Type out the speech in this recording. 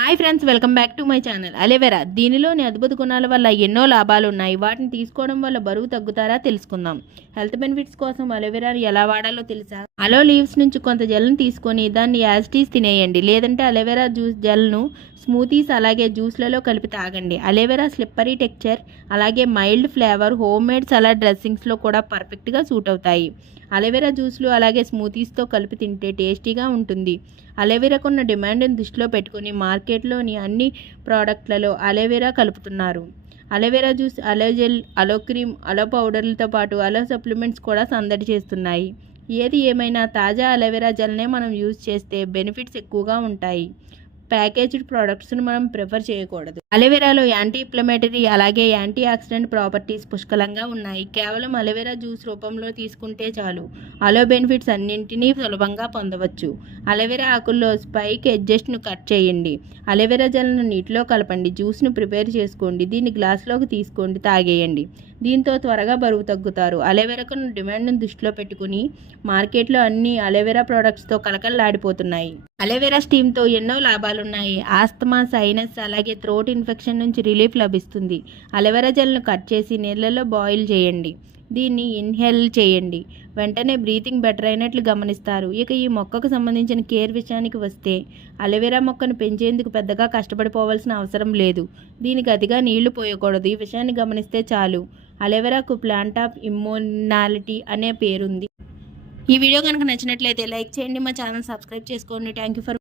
Hi friends welcome back to my channel. Aloe vera దీనిలోని అద్భుత గుణాల వల్ల ఎన్నో లాభాలు ఉన్నాయి వాటిని తీసుకోవడం వల్ల బరువు తగ్గుతారా తెలుసుకుందాం. హెల్త్ బెనిఫిట్స్ కోసం అలోవెరా ఎలా వాడాలో తెలుసా? అలో లీవ్స్ నుంచి కొంత జెల్ని తీసుకొని దాన్ని యాజిటీస్ తినేయండి. లేదంటే అలోవెరా జ్యూస్ జెల్ను స్మూతీస్ అలాగే జ్యూస్లలో కలిపి తాగండి. అలోవెరా స్లిప్పరీ టెక్చర్ అలాగే mild flavour home made salad డ్రెస్సింగ్స్లో కూడా పర్ఫెక్ట్గా సూట్ అవుతాయి. అలోవెరా జ్యూస్లు అలాగే స్మూతీస్తో కలిపి తింటే టేస్టీగా ఉంటుంది. అలోవెరాకున్న డిమాండ్ని దృష్టిలో పెట్టుకుని మార్కెట్లోని అన్ని ప్రోడక్ట్లలో అలోవెరా కలుపుతున్నారు. Aloe vera juice aloe gel aloe cream aloe పౌడర్లతో పాటు అలో సప్లిమెంట్స్ కూడా సందడి చేస్తున్నాయి. ఏది ఏమైనా తాజా అలోవెరా జెల్నే మనం యూజ్ చేస్తే బెనిఫిట్స్ ఎక్కువగా ఉంటాయి. ప్యాకేజ్డ్ ప్రోడక్ట్స్ను మనం ప్రిఫర్ చేయకూడదు. అలవేరాలో యాంటీ ఇప్లమేటరీ అలాగే యాంటీ ఆక్సిడెంట్ ప్రాపర్టీస్ పుష్కలంగా ఉన్నాయి. కేవలం అలవేరా జ్యూస్ రూపంలో తీసుకుంటే చాలు. అలో బెనిఫిట్స్ అన్నింటినీ సులభంగా పొందవచ్చు. అలవేరా ఆకుల్లో స్పైక్ ఎడ్జస్ట్ను కట్ చేయండి. అలవేరా జల్ను నీటిలో కలపండి. జ్యూస్ను ప్రిపేర్ చేసుకోండి. దీన్ని గ్లాస్లోకి తీసుకోండి. తాగేయండి. దీంతో త్వరగా బరువు తగ్గుతారు. అలవేరాకు డిమాండ్ను దృష్టిలో పెట్టుకుని మార్కెట్లో అన్ని అలవేరా ప్రోడక్ట్స్తో కలకలలాడిపోతున్నాయి. అలవేరా స్టీమ్తో ఎన్నో లాభాలు ఉన్నాయి ఆస్తమా సైనస్ అలాగే థ్రోట్ ఇన్ఫెక్షన్ నుంచి రిలీఫ్ లభిస్తుంది. అలవెరా జెల్ను కట్ చేసి నీళ్ళలో బాయిల్ చేయండి. దీన్ని ఇన్హేల్ చేయండి. వెంటనే బ్రీతింగ్ బెటర్ అయినట్లు గమనిస్తారు. ఇక ఈ మొక్కకు సంబంధించిన కేర్ విషయానికి వస్తే అలవేరా మొక్కను పెంచేందుకు పెద్దగా కష్టపడిపోవాల్సిన అవసరం లేదు. దీనికి అతిగా నీళ్ళు పోయకూడదు. ఈ విషయాన్ని గమనిస్తే చాలు. అలవేరాకు ప్లాంట్ ఆఫ్ ఇమ్యూనాలిటీ అనే పేరుంది. ఈ వీడియో కనుక నచ్చినట్లయితే లైక్ చేయండి. మా ఛానల్ సబ్స్క్రైబ్ చేసుకోండి. Thank you for